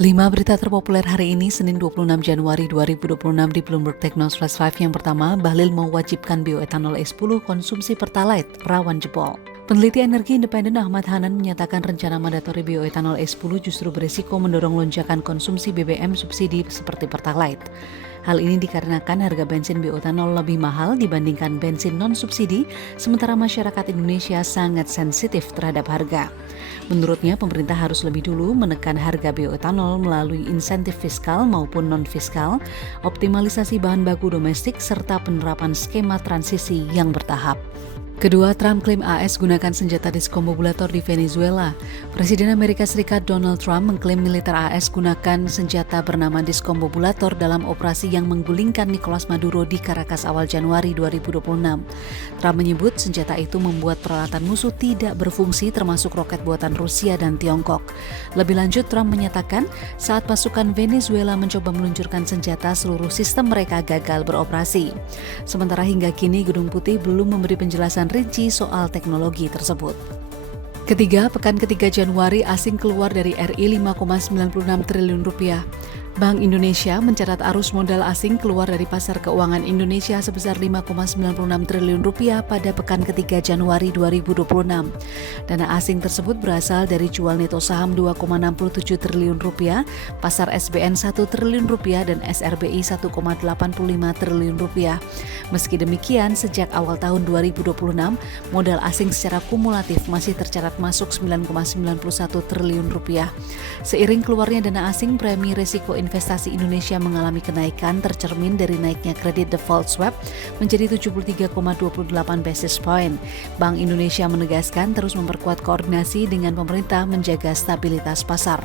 5 berita terpopuler hari ini, Senin 26 Januari 2026 di Bloomberg Technos Flash 5. Yang pertama, Bahlil mewajibkan bioetanol E10 konsumsi Pertalite, rawan jebol. Peneliti energi independen Ahmad Hanan menyatakan rencana mandatori bioetanol E10 justru berisiko mendorong lonjakan konsumsi BBM subsidi seperti Pertalite. Hal ini dikarenakan harga bensin bioetanol lebih mahal dibandingkan bensin non-subsidi, sementara masyarakat Indonesia sangat sensitif terhadap harga. Menurutnya, pemerintah harus lebih dulu menekan harga bioetanol melalui insentif fiskal maupun non-fiskal, optimalisasi bahan baku domestik, serta penerapan skema transisi yang bertahap. Kedua, Trump klaim AS gunakan senjata diskombobulator di Venezuela. Presiden Amerika Serikat Donald Trump mengklaim militer AS gunakan senjata bernama diskombobulator dalam operasi yang menggulingkan Nicolas Maduro di Caracas awal Januari 2026. Trump menyebut senjata itu membuat peralatan musuh tidak berfungsi termasuk roket buatan Rusia dan Tiongkok. Lebih lanjut, Trump menyatakan saat pasukan Venezuela mencoba meluncurkan senjata, seluruh sistem mereka gagal beroperasi. Sementara hingga kini Gedung Putih belum memberi penjelasan rinci soal teknologi tersebut. Ketiga, pekan ketiga Januari asing keluar dari RI 5,96 triliun rupiah. Bank Indonesia mencatat arus modal asing keluar dari pasar keuangan Indonesia sebesar 5,96 triliun rupiah pada pekan ketiga Januari 2026. Dana asing tersebut berasal dari jual neto saham 2,67 triliun rupiah, pasar SBN 1 triliun rupiah, dan SRBI 1,85 triliun rupiah. Meski demikian, sejak awal tahun 2026, modal asing secara kumulatif masih tercatat masuk 9,91 triliun rupiah. Seiring keluarnya dana asing, premi risiko investasi Indonesia mengalami kenaikan tercermin dari naiknya kredit default swap menjadi 73,28 basis point. Bank Indonesia menegaskan terus memperkuat koordinasi dengan pemerintah menjaga stabilitas pasar.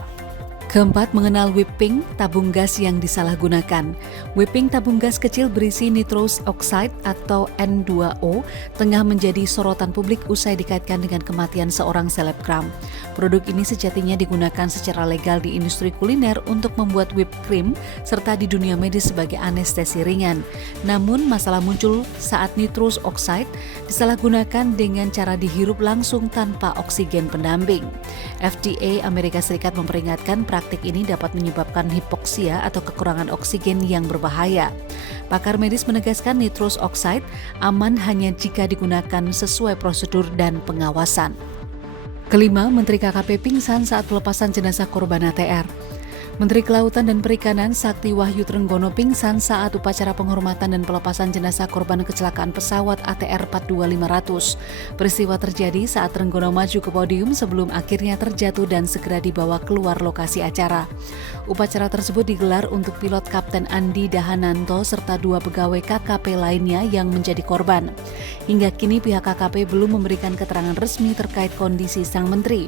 Keempat, mengenal whipping, tabung gas yang disalahgunakan. Whipping tabung gas kecil berisi nitrous oxide atau N2O tengah menjadi sorotan publik usai dikaitkan dengan kematian seorang selebgram. Produk ini sejatinya digunakan secara legal di industri kuliner untuk membuat whipped cream serta di dunia medis sebagai anestesi ringan. Namun masalah muncul saat nitrous oxide disalahgunakan dengan cara dihirup langsung tanpa oksigen pendamping. FDA Amerika Serikat memperingatkan praktik ini dapat menyebabkan hipoksia atau kekurangan oksigen yang berbahaya. Pakar medis menegaskan nitrous oxide aman hanya jika digunakan sesuai prosedur dan pengawasan. Kelima, Menteri KKP pingsan saat pelepasan jenazah korban ATR. Menteri Kelautan dan Perikanan Sakti Wahyu Trenggono pingsan saat upacara penghormatan dan pelepasan jenazah korban kecelakaan pesawat ATR 42500. Peristiwa terjadi saat Trenggono maju ke podium sebelum akhirnya terjatuh dan segera dibawa keluar lokasi acara. Upacara tersebut digelar untuk pilot Kapten Andi Dahananto serta 2 pegawai KKP lainnya yang menjadi korban. Hingga kini pihak KKP belum memberikan keterangan resmi terkait kondisi sang menteri.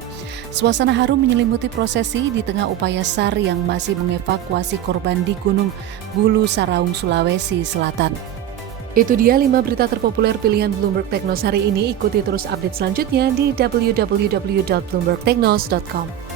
Suasana haru menyelimuti prosesi di tengah upaya SAR yang masih mengevakuasi korban di Gunung Bulu Saraung, Sulawesi Selatan. Itu dia 5 berita terpopuler pilihan Bloomberg Technos hari ini. Ikuti terus update selanjutnya di www.bloombergtechnos.com.